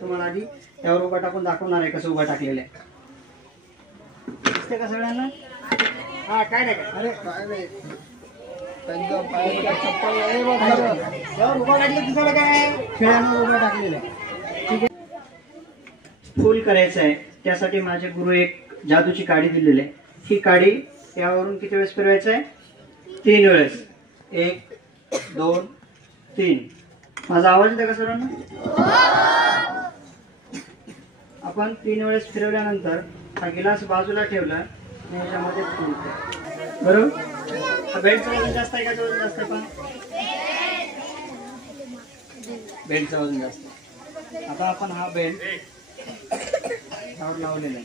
तुम्हाला आधी त्यावर उभा टाकून दाखवणार आहे कसं उभा टाकलेलं आहे. दिसते का सगळ्यांना? हा काय नाही अरे काय नाही त्यांच्या पायाला चप्पल नाही बघ यावर उभा टाकलं दिसायला काय खेळांवर उभा टाकलेलं आहे. ठीक आहे. फुल करायचं आहे त्यासाठी माझे गुरु एक जादूची काडी दिलेली आहे. ही काडी यावरून किती वेळेस फिरवायचं आहे? 3 वेळेस. 1 2 3. माझा आवाज येतो का सर्वांना? आपण 3 वेळेस फिरवल्यानंतर हा गिलास बाजूला ठेवला आणि याच्यामध्ये फुल बरोबर. हा बेडचं वजन जास्त आहे का वजन जास्त आहे? पण बेडचं वजन जास्त. आता आपण हा बेड त्यावर लावलेला आहे.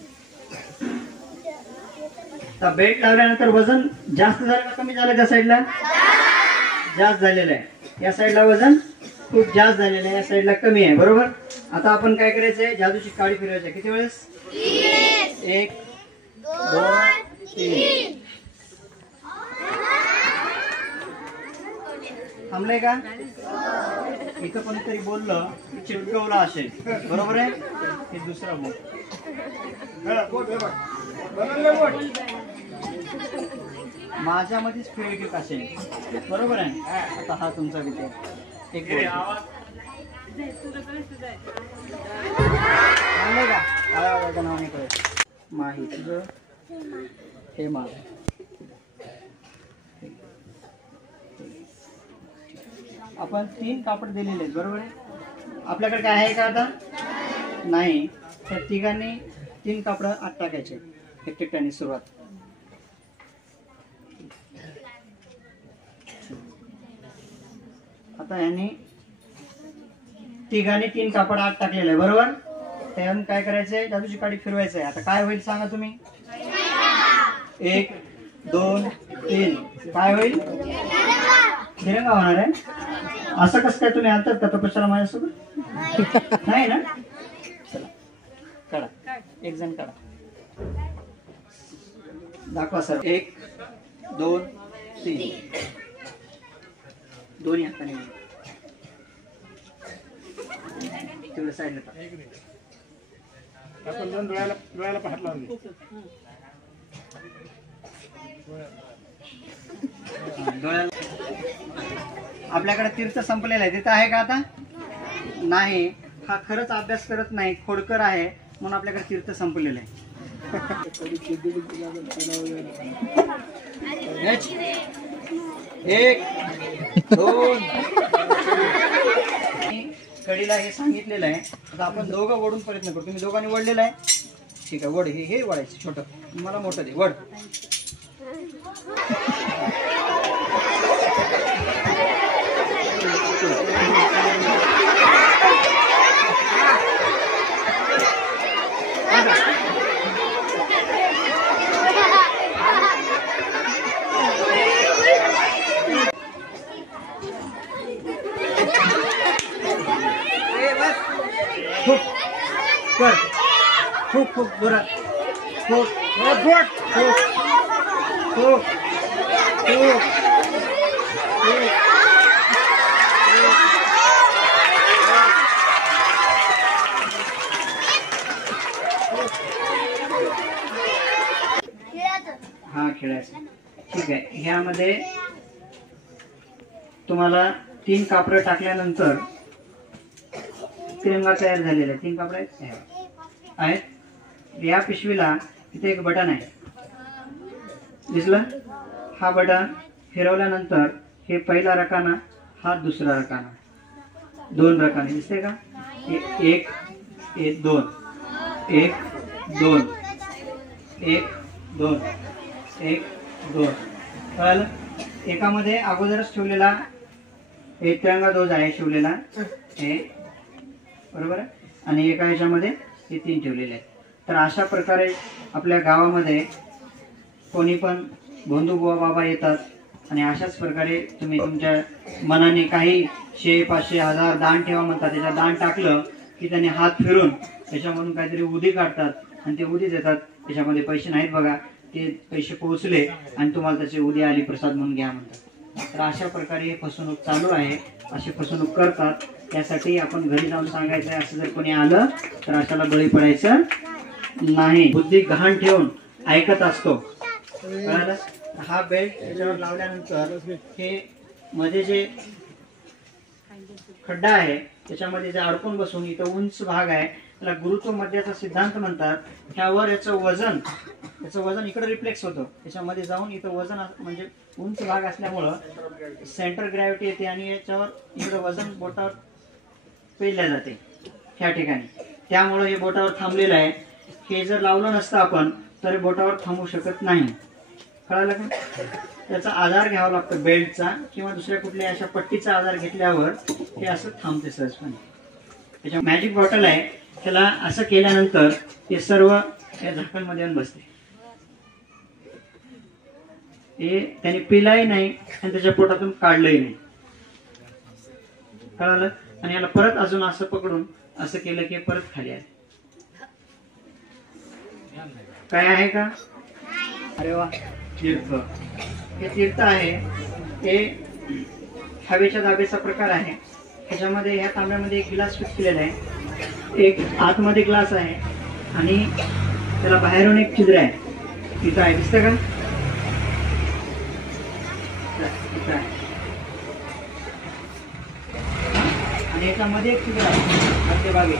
आता बेड लावल्यानंतर वजन जास्त झालं का कमी झालं? त्या साईडला जास्त झालेलं आहे. या साईडला वजन खूप जास्त झालेलं आहे, या साईडला कमी आहे बरोबर. आता आपण काय करायचंय? जादूची काडी फिरवायची. किती वेळेस? 1 2 3. थांबलंय का? इथं कोणीतरी बोललं की चिटकवलं असेल बरोबर आहे. हे दुसरा बोट माझ्यामध्येच फेविक्विक असेल बरोबर आहे. आता हा तुमचा विचार एक का नाव नाही कळत. माही तुझं हे माझं. आपण 3 कापड दिलेले आहेत बरोबर आहे. आपल्याकडे काय आहे का आता? नाही. त्या तिघांनी 3 कापड आत टाकायचे एकट्याने सुरुवात. आता यांनी तिघांनी 3 कापड आत टाकलेलं आहे बरोबर. त्यावरून काय करायचंय? जादूची काडी फिरवायचंय. आता काय होईल सांगा तुम्ही? 1 2 3. काय होईल? तिरंगा होणार आहे. असं कसं काय? तुम्ही आणतात का तपस्याला माझ्यासोबत? नाही ना. चला काढा, एक जण काढा, दाखवा सर. 1 2 3. दोन्ही हाताने तेवढं साईडला टाका. आपण डोळ्याला हात लावून डोळ्याला. आपल्याकडे तीर्थ संपलेलं आहे. तिथं आहे का आता? नाही. हा खरंच अभ्यास करत नाही, खोडकर आहे म्हणून आपल्याकडे तीर्थ संपलेलं आहे. 1 2. कडीला हे सांगितलेलं आहे. आता आपण दोघं ओढून प्रयत्न करू. तुम्ही दोघांनी वडलेलं आहे. ठीक आहे. वड हे वडायचं छोटं. मला मोठं दे. वड. कर. खूप खूप जोरात. खूप खूप खूप खूप खूप. हा खेळायचं. ठीक आहे. ह्यामध्ये तुम्हाला 3 कापड टाकल्यानंतर तिरंगा तयार झालेला आहे. 3 कापड आहेत. या पिशवीला इथे एक बटन आहे दिसलं. हा बटन फिरवल्यानंतर हे पहिला रकाना, हा दुसरा रकाना, 2 रकाने दिसते का? 1 1 2 1 2 1 2 1 2. कळलं? एकामध्ये अगोदरच ठेवलेला हे तिरंगा ध्वज आहे शिवलेला हे बरोबर आहे. आणि एका ह्याच्यामध्ये हे 3 ठेवलेले आहेत. तर अशा प्रकारे आपल्या गावामध्ये कोणी पण बंधू बुवा बाबा येतात आणि अशाच प्रकारे तुम्ही तुमच्या मनाने काही 100 500 1000 दान ठेवा म्हणतात. त्याच्यात दान टाकलं की त्याने हात फिरून त्याच्यामधून काहीतरी उदी काढतात आणि ते उदी देतात. त्याच्यामध्ये पैसे नाहीत बघा. ते पैसे पोहोचले आणि तुम्हाला त्याची उदी आली प्रसाद म्हणून घ्या म्हणतात. तर अशा प्रकारे ही फसवणूक चालू आहे. अशी फसवणूक करतात. त्यासाठी आपण घरी जाऊन सांगायचं आहे, असं जर कोणी आलं तर अशाला बळी पडायचं नाही. बुद्धी गहाण ठेवून ऐकत असतो. कळालं? हा बेल्ट त्याच्यावर लावल्यानंतर हे मध्ये जे खड्डा आहे त्याच्यामध्ये जे अडकून बसून इथं उंच भाग आहे त्याला गुरुत्व मध्याचा सिद्धांत म्हणतात. ह्यावर याचं वजन इकडे रिफ्लेक्स होतं. त्याच्यामध्ये जाऊन इथं वजन म्हणजे उंच भाग असल्यामुळं सेंटर ग्रॅव्हिटी येते आणि याच्यावर इकडे वजन बोटावर पेलल्या जाते ह्या ठिकाणी. त्यामुळं हे बोटावर थांबलेलं आहे. हे जर लावलं नसतं आपण तर बोटावर थांबू शकत नाही. कळालं का? त्याचा आधार घ्यावा लागतो बेल्टचा किंवा दुसऱ्या कुठल्या अशा पट्टीचा आधार घेतल्यावर हे असं थांबते सहजपणे. त्याच्या मॅजिक बॉटल आहे, त्याला असं केल्यानंतर हे सर्व या झाकणमध्ये येऊन बसते. हे त्याने पिलाही नाही आणि त्याच्या पोटातून काढलंही नाही. कळालं? आणि याला परत अजून असं पकडून असं केलं की परत खाली आले. काय आहे का? अरे वा, तीर्थ. हे तीर्थ आहे, हे हवेच्या दाबेचा प्रकार आहे. त्याच्यामध्ये ह्या तांब्यामध्ये एक ग्लास फिट केलेला आहे, एक आतमध्ये ग्लास आहे आणि त्याला बाहेरून एक छिद्र आहे. तिथं आहे, दिसतं का? तिथं आहे. आणि याच्यामध्ये एक छिद्र आहे मध्यभागी.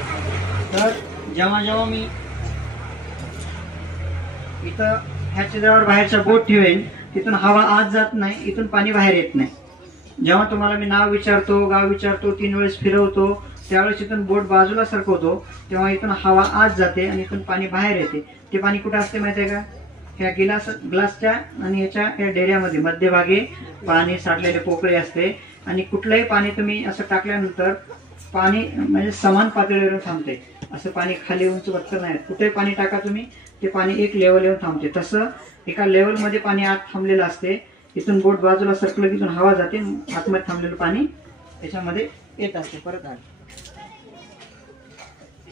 तर जेव्हा जेव्हा मी इथं ह्या छिद्रावर बाहेरचा बोट ठेवेन तिथून हवा आत जात नाही, इथून पाणी बाहेर येत नाही. जेव्हा तुम्हाला मी नाव विचारतो, गाव विचारतो, 3 वेळेस फिरवतो, त्यावेळेस इथून बोट बाजूला सरकवतो, तेव्हा इथून हवा आत जाते आणि इथून पाणी बाहेर येते. ते पाणी कुठे असते माहिती आहे का? ह्या ग्लासच्या आणि ह्याच्या या डेऱ्यामध्ये मध्यभागी पाणी साठलेले पोकळी असते. आणि कुठलंही पाणी तुम्ही असं टाकल्यानंतर पाणी म्हणजे समान पातळीवर थांबते. असं पाणी खाली उंच वरचं नाही. कुठे पाणी टाका तुम्ही, ते पाणी एक लेवल येऊन थांबते. तसं एका लेवलमध्ये पाणी आत थांबलेलं असते. इथून बोट बाजूला सरकलं की इथून हवा जाते, आतमध्ये थांबलेलं पाणी त्याच्यामध्ये येत असते. परत आलं.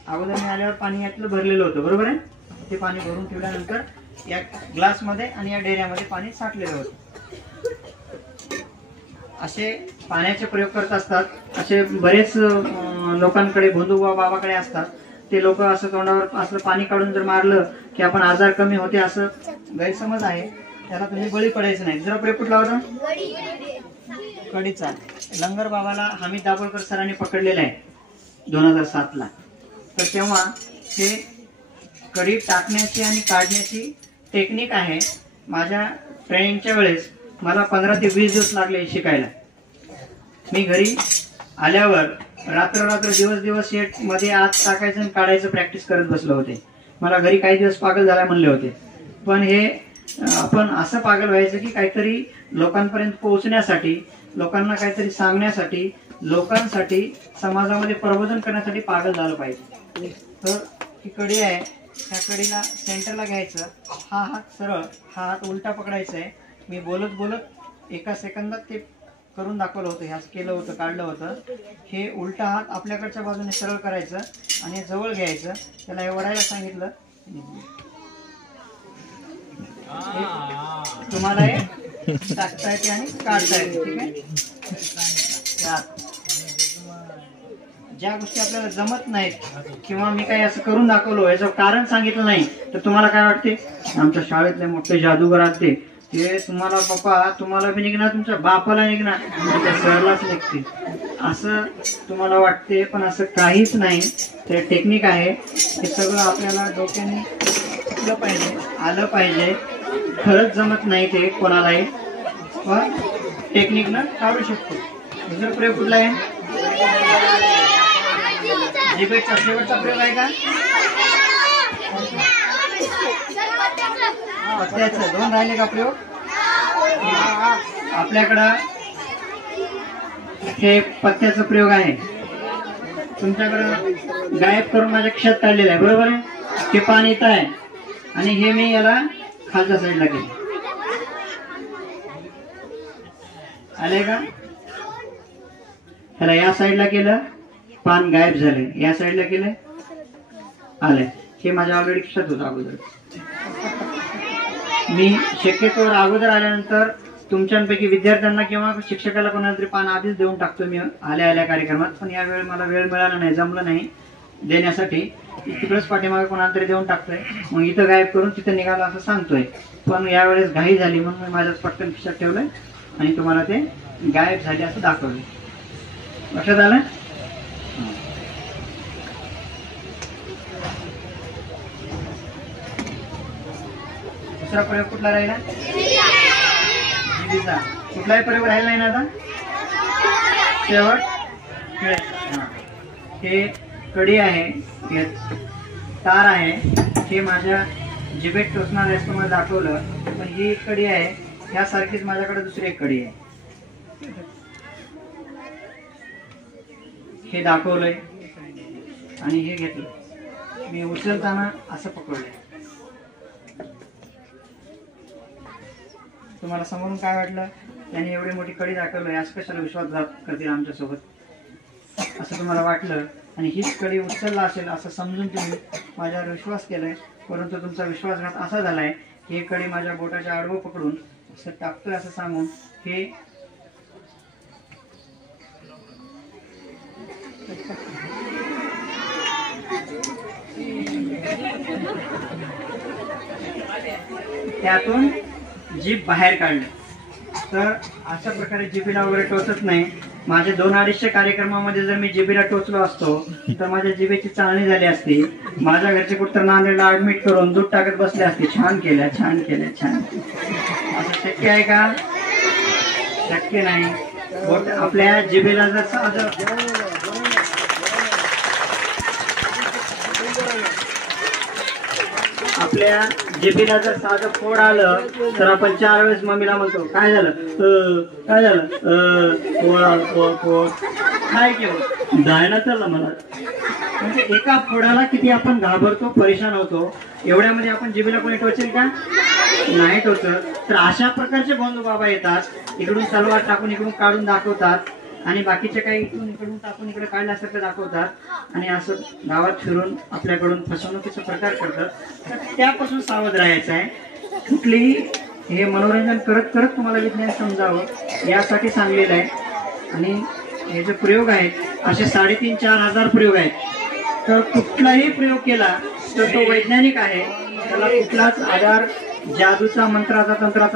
अगोदर मी आल्यावर पाणी यातलं भरलेलं होतं, बरोबर आहे? ते पाणी भरून ठेवल्यानंतर या ग्लासमध्ये आणि या डेऱ्यामध्ये पाणी साठलेलं होतं. असे पाण्याचे प्रयोग करत असतात. असे बरेच लोकांकडे, भोंदूबा बाबाकडे असतात. ते लोक असं तोंडावर असं पाणी काढून जर मारलं की आपण आजार कमी होते असं गैरसमज आहे. त्याला तुम्ही बळी पडायचं नाही. जरा प्रयोग कुठला होता? कडीचा. लंगर बाबाला हमीद दाभोळकर सरांनी पकडलेला आहे 2007 ला. तर तेव्हा हे कडी टाकण्याची आणि काढण्याची टेक्निक आहे. माझ्या ट्रेनिंगच्या वेळेस मला 15 ते 20 दिवस लागले शिकायला. मी घरी आल्यावर रात्र दिवस शेट मध्ये आत टाकायचं आणि काढायचं प्रॅक्टिस करत बसलो होते. मला घरी काही दिवस पागल झाला म्हणले होते. पण हे आपण असं पागल व्हायचं की काहीतरी लोकांपर्यंत पोहोचण्यासाठी, लोकांना काहीतरी सांगण्यासाठी, लोकांसाठी, समाजामध्ये प्रबोधन करण्यासाठी पागल झालं पाहिजे. तर ही कडी आहे, ह्या कडीला सेंटरला घ्यायचं. हा हात सरळ, हा हात उलटा पकडायचा आहे. मी बोलत बोलत एका सेकंदात ते करून दाखवलं होतं. ह्याच केलं होतं, काढलं होतं. हे उलटा हात आपल्याकडच्या बाजूने सरळ करायचं आणि जवळ घ्यायचं. त्याला हे वडायला सांगितलं. तुम्हाला हे टाकता येते आणि काढता येते. ठीक आहे? ज्या गोष्टी आपल्याला जमत नाहीत किंवा मी काही असं करून दाखवलो, याचं कारण सांगितलं नाही तर तुम्हाला काय वाटते? आमच्या शाळेतले मोठे जादूगर असते ते तुम्हाला, पप्पा तुम्हाला बी निघणार, तुमच्या बापाला निघणार, तुमच्या सरलाच निघते असं तुम्हाला वाटते. पण असं काहीच नाही. ते टेक्निक आहे. हे सगळं आपल्याला डोक्याने शिकलं पाहिजे, आलं पाहिजे. खरंच जमत नाही ते कोणालाही, पण टेक्निकनं काढू शकतो. दुसरा प्रयोग कुठला आहे? डिबेटचा शेवटचा प्रयोग आहे का? पत्त्याचं 2 राहिले का प्रयोग? आपल्याकडं हे पत्त्याचा प्रयोग आहे. तुमच्याकडं गायब करून माझ्या खिशात काढलेलं आहे, बरोबर आहे? हे पाणी येत आहे आणि हे मी याला खालच्या साईडला केलं. आले का? ह्याला या साईडला केलं, पान गायब झाले. या साईडला केलं, आले. हे माझ्या ऑलरेडी खिशात होतं अगोदर. मी शक्यतोवर अगोदर आल्यानंतर तुमच्यापैकी विद्यार्थ्यांना किंवा शिक्षकाला कोणाला तरी पान आधीच देऊन टाकतो मी आल्या कार्यक्रमात, पण यावेळी मला वेळ मिळाला नाही, जमलं नाही देण्यासाठी. तिकडेच पाठीमागे कोणाला तरी देऊन टाकतोय, मग इथं गायब करून तिथं निघाला असं सांगतोय. पण यावेळेस घाई झाली म्हणून मी माझ्याच पटकन खिशात ठेवलंय आणि तुम्हाला ते गायब झाले असं दाखवलं. लक्षात आलं? दुसरा प्रयोग कुठला राहिला? जीबीचा. कुठलाही प्रयोग राहिला नाही ना आता? शेवट हे कडी आहे, हे तार आहे, हे माझ्या जिभेत टोचणार आहे तुम्हाला दाखवलं. पण ही एक कडी आहे, ह्यासारखीच माझ्याकडे दुसरी एक कडी आहे, हे दाखवलंय आणि हे घेतलं. मी उचलताना असं पकडलंय. तुम्हाला समोरून काय वाटलं? त्यांनी एवढी मोठी कडी दाखवलंय, असं कशाला विश्वासघात करतील आमच्यासोबत असं तुम्हाला वाटलं, आणि हीच कडी उचलला असेल असं समजून तुम्ही माझ्यावर विश्वास केलाय. परंतु तुमचा विश्वासघात असा झालाय, ही कडी माझ्या बोटाच्या आडवं पकडून असं टाकतोय असं सांगून हे त्यातून जीभ बाहेर काढलं. तर अशा प्रकारे जिभेला वगैरे टोचत नाही. माझ्या 2-250 कार्यक्रमामध्ये जर मी जिभेला टोचलो असतो तर माझ्या जिभेची चाळणी झाली असती. माझ्या घरचे कुठं नांदेडला ऍडमिट करून दूध टाकत बसले असते, छान केल्या छान केल्या छान. असं शक्य आहे का? शक्य नाही. आपल्या जिभेला जर साधं आपल्या जिभेला जर साधं फोड आलं तर आपण 4 वेळेस मम्मीला म्हणतो, काय झालं काय झालं, फोड काय केलं जायला चाललं मला. म्हणजे एका फोडाला किती आपण घाबरतो, परेशान होतो. एवढ्यामध्ये आपण जिभेला कोणी टोचेल का? नाही टोचत. तर अशा प्रकारचे बंधू बाबा येतात, इकडून तलवार टाकून इकडून काढून दाखवतात, आणि बाकीचे काही इकडून टाकून इकडे काढल्यासारखं दाखवतात, आणि असं गावात फिरून आपल्याकडून फसवणुकीचा प्रकार करतात. तर त्यापासून सावध राहायचं आहे. कुठलीही हे मनोरंजन करत करत तुम्हाला विज्ञान समजावं यासाठी सांगलेलं आहे. आणि हे जे प्रयोग आहेत असे 3,500-4 हजार प्रयोग आहेत. तर कुठलाही प्रयोग केला तर तो वैज्ञानिक आहे, त्याला कुठलाच आधार जादूचा, मंत्राचा, तंत्राचा